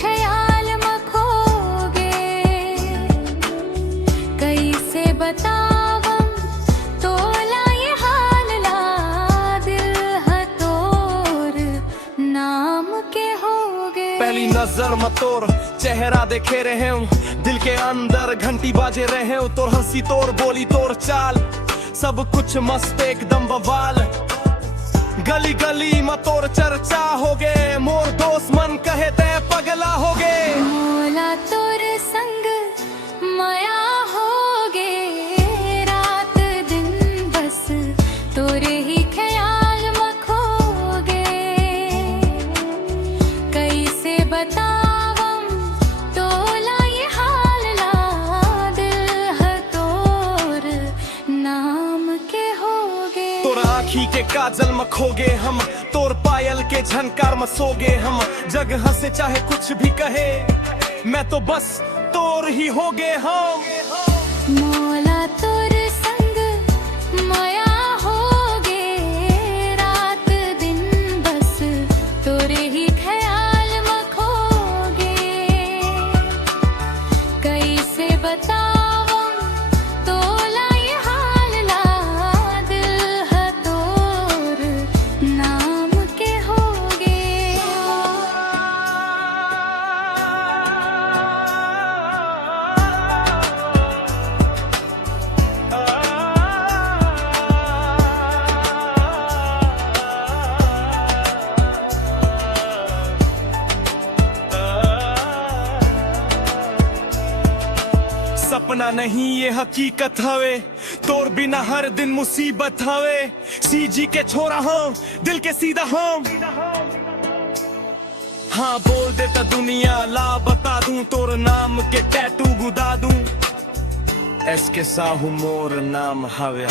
ख्याल मखोगे कैसे बतावम तोला ये हाल ला दिल हतोर नाम के होगे। पहली नजर में तोर चेहरा देखे रहे हूँ, दिल के अंदर घंटी बाजे रहे हूँ। तोर हंसी तोर बोली तोर चाल सब कुछ मस्त एकदम बवाल। गली गली में तोर चर्चा होगे, मोर दोस्त मन कहे ते पगला होगे। मोला तोर संग माया होगे रात दिन बस तोरे ही ख्याल मखोगे कैसे बतावम तोला ये हाल ला दिल हतोर नाम के होगे। तोर आँखी के काजल में खोगे हम, तोर पायल के झनकार में सोगे हम। जग हंसे चाहे कुछ भी कहे, मैं तो बस तोर ही होगे हम। मोला तोर संग माया होगे रात दिन बस तोरे ही ख्याल मखोगे कैसे बतावम तोला ये हाल ला दिल हतोर नाम के होगे। सपना नहीं ये हकीकत हवे, तोर बिना हर दिन मुसीबत हवे। सीजी के छोरा हम, दिल के सीधा हम। हाँ बोल देता दुनिया ला बता दूं, तोर नाम के टैटू गुदा दूं। एस के साहू मोर नाम हवे।